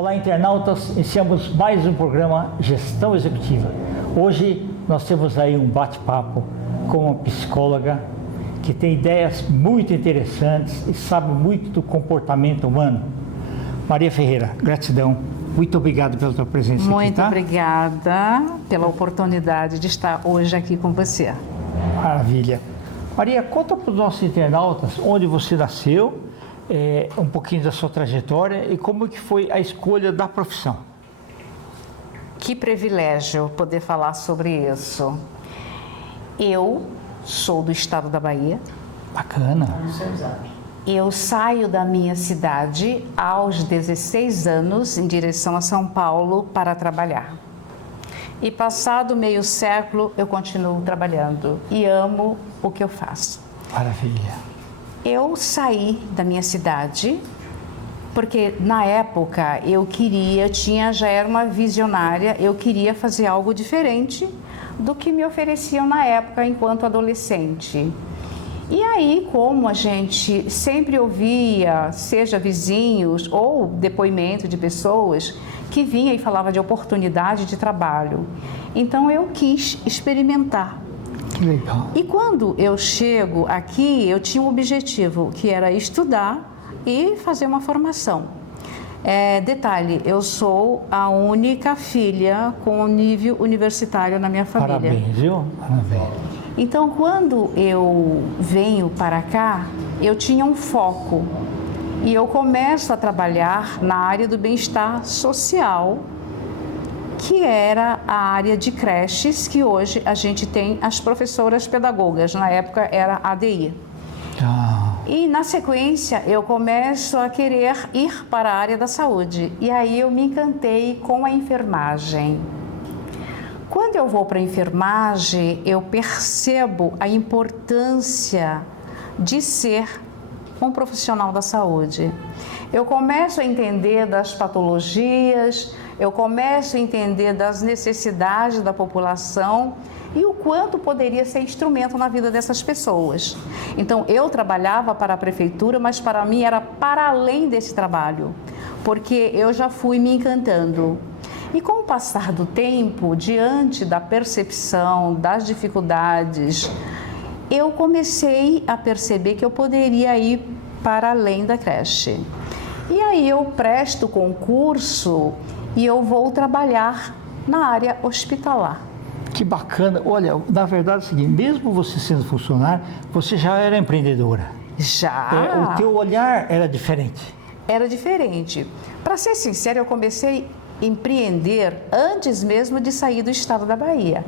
Olá, internautas, iniciamos mais um programa Gestão Executiva. Hoje nós temos aí um bate-papo com uma psicóloga que tem ideias muito interessantes e sabe muito do comportamento humano. Maria Ferreira, gratidão. Muito obrigado pela tua presença aqui, Muito tá? obrigada pela oportunidade de estar hoje aqui com você. Maravilha. Maria, conta para os nossos internautas onde você nasceu, um pouquinho da sua trajetória e como que foi a escolha da profissão. Que privilégio poder falar sobre isso. Eu sou do estado da Bahia. Bacana. Eu saio da minha cidade aos 16 anos em direção a São Paulo para trabalhar. E passado meio século eu continuo trabalhando e amo o que eu faço. Maravilha. Eu saí da minha cidade porque na época já era uma visionária, eu queria fazer algo diferente do que me ofereciam na época enquanto adolescente. E aí, como a gente sempre ouvia, seja vizinhos ou depoimento de pessoas que vinha e falava de oportunidade de trabalho, então eu quis experimentar. Que legal. E quando eu chego aqui, eu tinha um objetivo, que era estudar e fazer uma formação. Detalhe, eu sou a única filha com nível universitário na minha família. Parabéns, viu? Parabéns. Então, quando eu venho para cá, eu tinha um foco e eu começo a trabalhar na área do bem-estar social, que era a área de creches, que hoje a gente tem as professoras pedagogas, na época era ADI. E na sequência eu começo a querer ir para a área da saúde e aí eu me encantei com a enfermagem. Quando eu vou para a enfermagem, eu percebo a importância de ser um profissional da saúde. Eu começo a entender das patologias, eu começo a entender das necessidades da população e o quanto poderia ser instrumento na vida dessas pessoas. Então, eu trabalhava para a prefeitura, mas para mim era para além desse trabalho, porque eu já fui me encantando. E com o passar do tempo, diante da percepção, das dificuldades, eu comecei a perceber que eu poderia ir para além da creche. E aí eu presto concurso e eu vou trabalhar na área hospitalar. Que bacana. Olha, na verdade é o seguinte, mesmo você sendo funcionária, você já era empreendedora. Já. O teu olhar era diferente. Era diferente. Para ser sincera, eu comecei empreender antes mesmo de sair do estado da Bahia.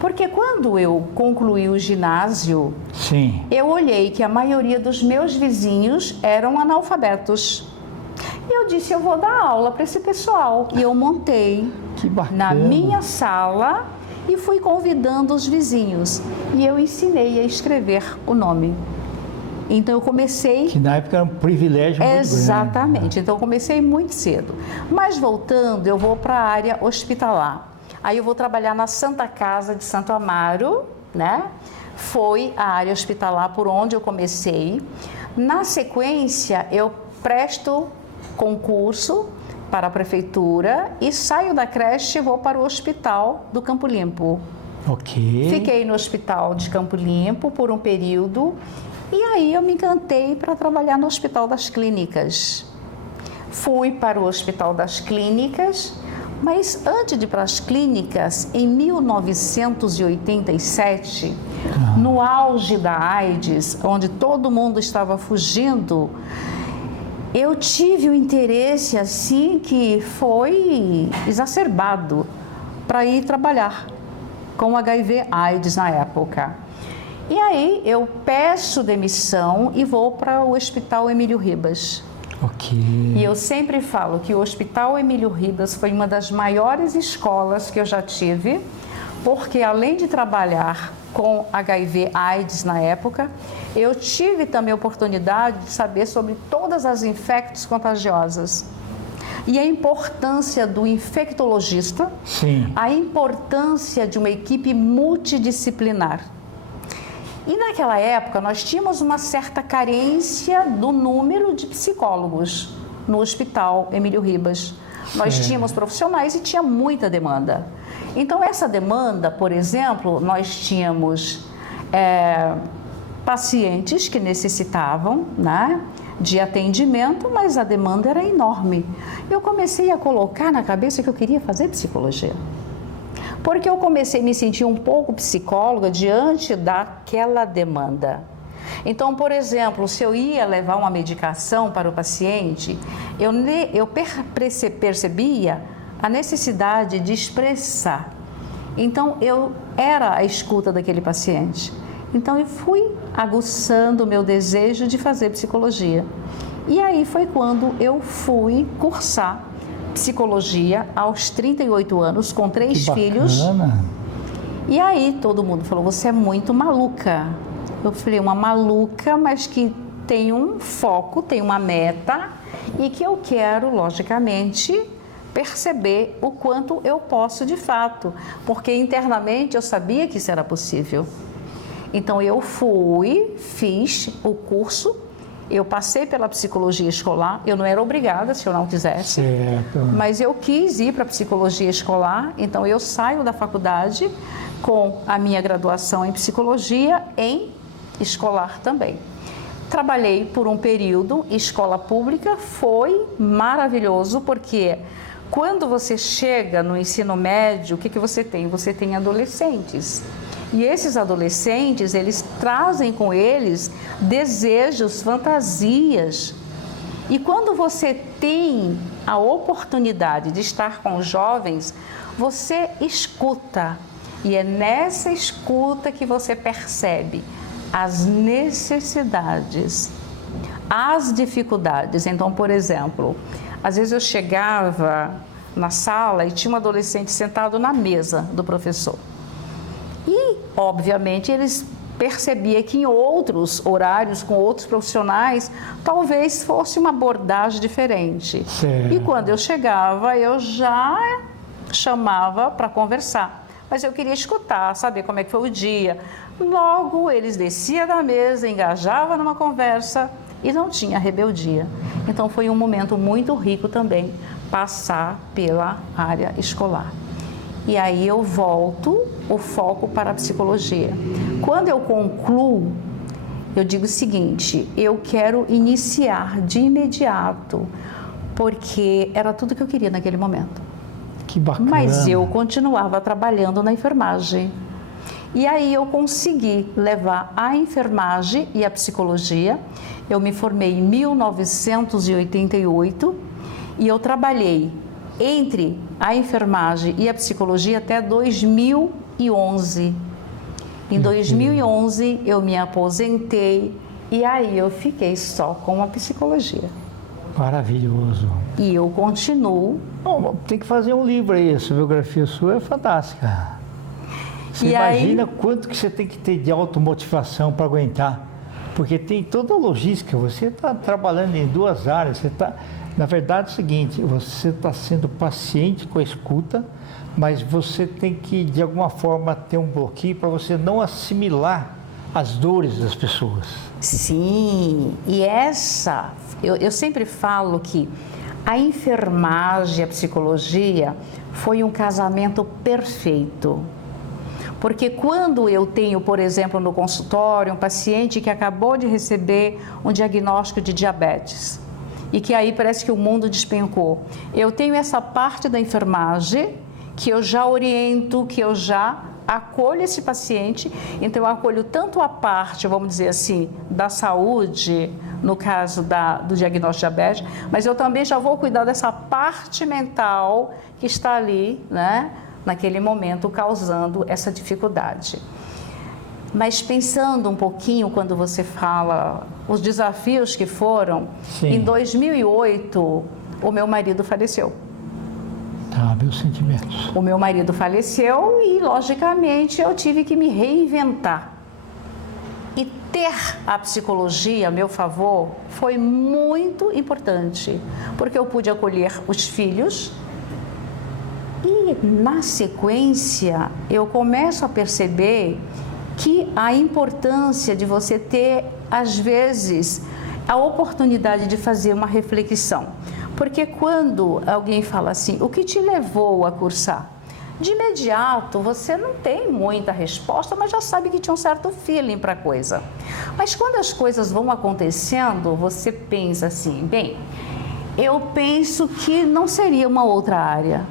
Porque quando eu concluí o ginásio, Sim. eu olhei que a maioria dos meus vizinhos eram analfabetos. E eu disse, eu vou dar aula para esse pessoal. E eu montei na minha sala e fui convidando os vizinhos. E eu ensinei a escrever o nome. Então eu comecei... Que na época era um privilégio muito grande. Exatamente. Então eu comecei muito cedo. Mas voltando, eu vou para a área hospitalar. Aí eu vou trabalhar na Santa Casa de Santo Amaro, né? Foi a área hospitalar por onde eu comecei. Na sequência, eu presto concurso para a prefeitura e saio da creche e vou para o hospital do Campo Limpo. Ok. Fiquei no hospital de Campo Limpo por um período. E aí eu me encantei para trabalhar no Hospital das Clínicas. Fui para o Hospital das Clínicas, mas antes de ir para as clínicas, em 1987, no auge da AIDS, onde todo mundo estava fugindo, eu tive um interesse assim que foi exacerbado para ir trabalhar com HIV/AIDS na época. E aí eu peço demissão e vou para o Hospital Emílio Ribas. Ok. E eu sempre falo que o Hospital Emílio Ribas foi uma das maiores escolas que eu já tive, porque além de trabalhar com HIV/AIDS na época, eu tive também a oportunidade de saber sobre todas as infectos contagiosas. E a importância do infectologista, Sim. a importância de uma equipe multidisciplinar. E naquela época nós tínhamos uma certa carência do número de psicólogos no Hospital Emílio Ribas. Nós tínhamos profissionais e tinha muita demanda. Então, essa demanda, por exemplo, nós tínhamos pacientes que necessitavam, né, de atendimento, mas a demanda era enorme. Eu comecei a colocar na cabeça que eu queria fazer psicologia. Porque eu comecei a me sentir um pouco psicóloga diante daquela demanda. Então, por exemplo, se eu ia levar uma medicação para o paciente, eu percebia a necessidade de expressar. Então, eu era a escuta daquele paciente. Então, eu fui aguçando o meu desejo de fazer psicologia. E aí foi quando eu fui cursar psicologia aos 38 anos, com 3 filhos. E aí todo mundo falou, você é muito maluca. Eu falei, uma maluca, mas que tem um foco, tem uma meta e que eu quero, logicamente, perceber o quanto eu posso de fato, porque internamente eu sabia que isso era possível. Então eu fiz o curso, eu passei pela psicologia escolar, eu não era obrigada se eu não quisesse, mas eu quis ir para a psicologia escolar, então eu saio da faculdade com a minha graduação em psicologia em escolar também. Trabalhei por um período, escola pública, foi maravilhoso, porque quando você chega no ensino médio, o que você tem? Você tem adolescentes. E esses adolescentes, eles trazem com eles desejos, fantasias. E quando você tem a oportunidade de estar com os jovens, você escuta. E é nessa escuta que você percebe as necessidades, as dificuldades. Então, por exemplo, às vezes eu chegava na sala e tinha um adolescente sentado na mesa do professor. E, obviamente, eles percebiam que em outros horários, com outros profissionais, talvez fosse uma abordagem diferente. E quando eu chegava, eu já chamava para conversar. Mas eu queria escutar, saber como é que foi o dia. Logo, eles desciam da mesa, engajavam numa conversa e não tinha rebeldia. Então, foi um momento muito rico também, passar pela área escolar. E aí eu volto o foco para a psicologia. Quando eu concluo, eu digo o seguinte, eu quero iniciar de imediato, porque era tudo que eu queria naquele momento. Que bacana. Mas eu continuava trabalhando na enfermagem. E aí eu consegui levar a enfermagem e a psicologia. Eu me formei em 1988 e eu trabalhei entre a enfermagem e a psicologia até 2011. Em 2011 eu me aposentei e aí eu fiquei só com a psicologia. Maravilhoso. E eu continuo. Bom, tem que fazer um livro aí, essa biografia sua é fantástica. Você imagina quanto que você tem que ter de automotivação para aguentar, porque tem toda a logística, você está trabalhando em 2 áreas, você está... Na verdade é o seguinte, você está sendo paciente com a escuta, mas você tem que, de alguma forma, ter um bloqueio para você não assimilar as dores das pessoas. Sim, e eu sempre falo que a enfermagem, a psicologia, foi um casamento perfeito. Porque quando eu tenho, por exemplo, no consultório, um paciente que acabou de receber um diagnóstico de diabetes, e que aí parece que o mundo despencou. Eu tenho essa parte da enfermagem que eu já oriento, que eu já acolho esse paciente, então eu acolho tanto a parte, vamos dizer assim, da saúde, no caso do diagnóstico de diabetes, mas eu também já vou cuidar dessa parte mental que está ali, né, naquele momento causando essa dificuldade. Mas pensando um pouquinho quando você fala os desafios que foram, sim, em 2008 o meu marido faleceu. Tá, meus sentimentos. O meu marido faleceu e, logicamente, eu tive que me reinventar. E ter a psicologia a meu favor foi muito importante, porque eu pude acolher os filhos e, na sequência, eu começo a perceber que a importância de você ter, às vezes, a oportunidade de fazer uma reflexão. Porque quando alguém fala assim, o que te levou a cursar? De imediato, você não tem muita resposta, mas já sabe que tinha um certo feeling para a coisa. Mas quando as coisas vão acontecendo, você pensa assim, bem, eu penso que não seria uma outra área.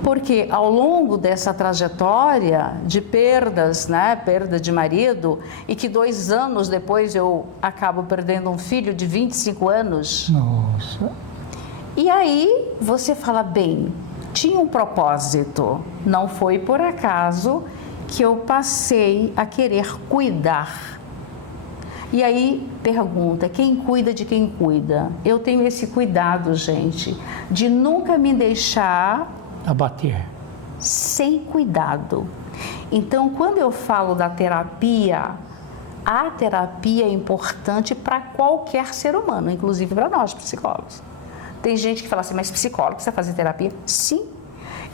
Porque ao longo dessa trajetória de perdas, né, perda de marido, e que 2 anos depois eu acabo perdendo um filho de 25 anos. Nossa. E aí você fala, bem, tinha um propósito. Não foi por acaso que eu passei a querer cuidar. E aí pergunta, quem cuida de quem cuida? Eu tenho esse cuidado, gente, de nunca me deixar Abater. sem cuidado. Então, quando eu falo da terapia, a terapia é importante para qualquer ser humano, inclusive para nós, psicólogos. Tem gente que fala assim, mas psicólogo precisa fazer terapia? Sim,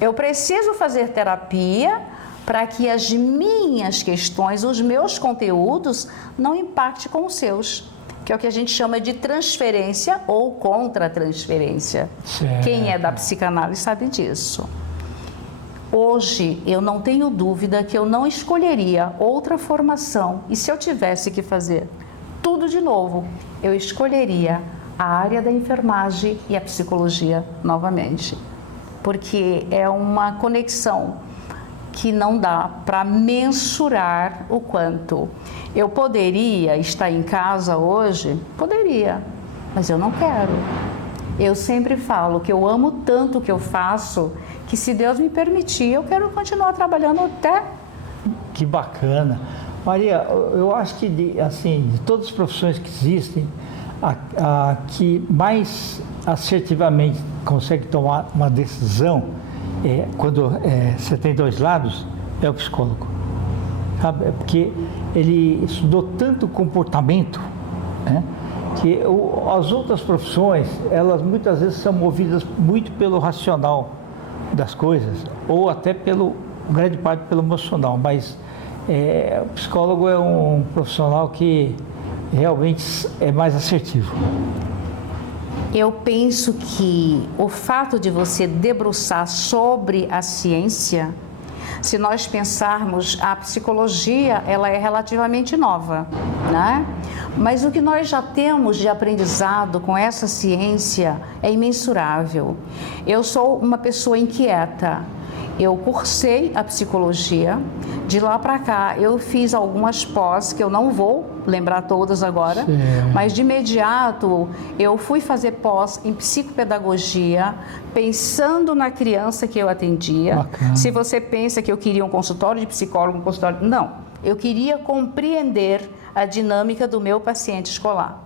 eu preciso fazer terapia para que as minhas questões, os meus conteúdos, não impactem com os seus, que é o que a gente chama de transferência ou contra-transferência. Quem é da psicanálise sabe disso. Hoje, eu não tenho dúvida que eu não escolheria outra formação, e se eu tivesse que fazer tudo de novo, eu escolheria a área da enfermagem e a psicologia novamente, porque é uma conexão que não dá para mensurar o quanto. Eu poderia estar em casa hoje? Poderia, mas eu não quero. Eu sempre falo que eu amo tanto o que eu faço, que se Deus me permitir, eu quero continuar trabalhando até... Que bacana. Maria, eu acho que de todas as profissões que existem, a que mais assertivamente consegue tomar uma decisão, quando você tem 2 lados, é o psicólogo. Sabe? Porque ele estudou tanto comportamento, né? Que as outras profissões, elas muitas vezes são movidas muito pelo racional das coisas, ou até grande parte pelo emocional, mas o psicólogo é um profissional que realmente é mais assertivo. Eu penso que o fato de você debruçar sobre a ciência, se nós pensarmos, a psicologia, ela é relativamente nova, né? Mas o que nós já temos de aprendizado com essa ciência é imensurável. Eu sou uma pessoa inquieta. Eu cursei a psicologia, de lá para cá eu fiz algumas pós, que eu não vou lembrar todas agora, mas de imediato eu fui fazer pós em psicopedagogia, pensando na criança que eu atendia. Bacana. Se você pensa que eu queria um consultório de psicólogo, um consultório... Não, eu queria compreender a dinâmica do meu paciente escolar.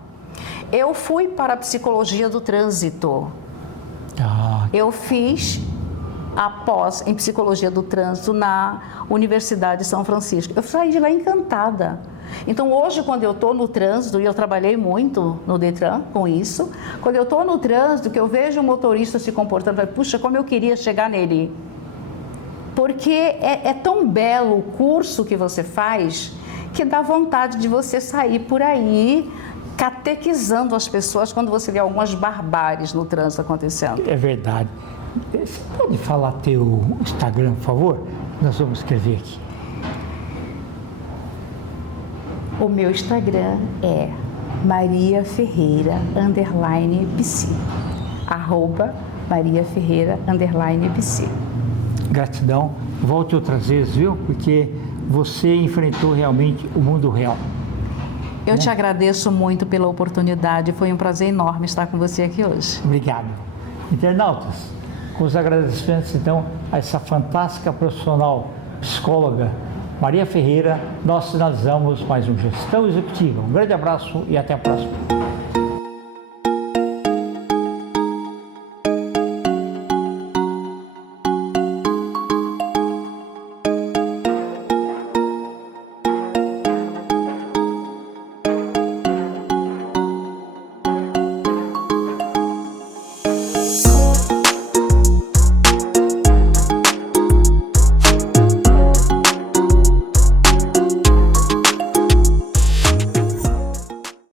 Eu fui para a psicologia do trânsito. Eu fiz a pós em psicologia do trânsito na Universidade de São Francisco. Eu saí de lá encantada. Então hoje, quando eu estou no trânsito, e eu trabalhei muito no Detran com isso, quando eu estou no trânsito, que eu vejo o motorista se comportando, eu falo, puxa, como eu queria chegar nele. Porque é tão belo o curso que você faz, que dá vontade de você sair por aí catequizando as pessoas quando você vê algumas barbáries no trânsito acontecendo. É verdade. Você pode falar teu Instagram, por favor? Nós vamos escrever aqui. O meu Instagram é Maria Ferreira _psi. Maria Ferreira _psi. Gratidão. Volte outras vezes, viu? Porque você enfrentou realmente o mundo real. Eu te agradeço muito pela oportunidade. Foi um prazer enorme estar com você aqui hoje. Obrigado. Internautas, com os agradecimentos, então, a essa fantástica profissional psicóloga, Maria Ferreira, nós finalizamos mais um Gestão Executiva. Um grande abraço e até a próxima.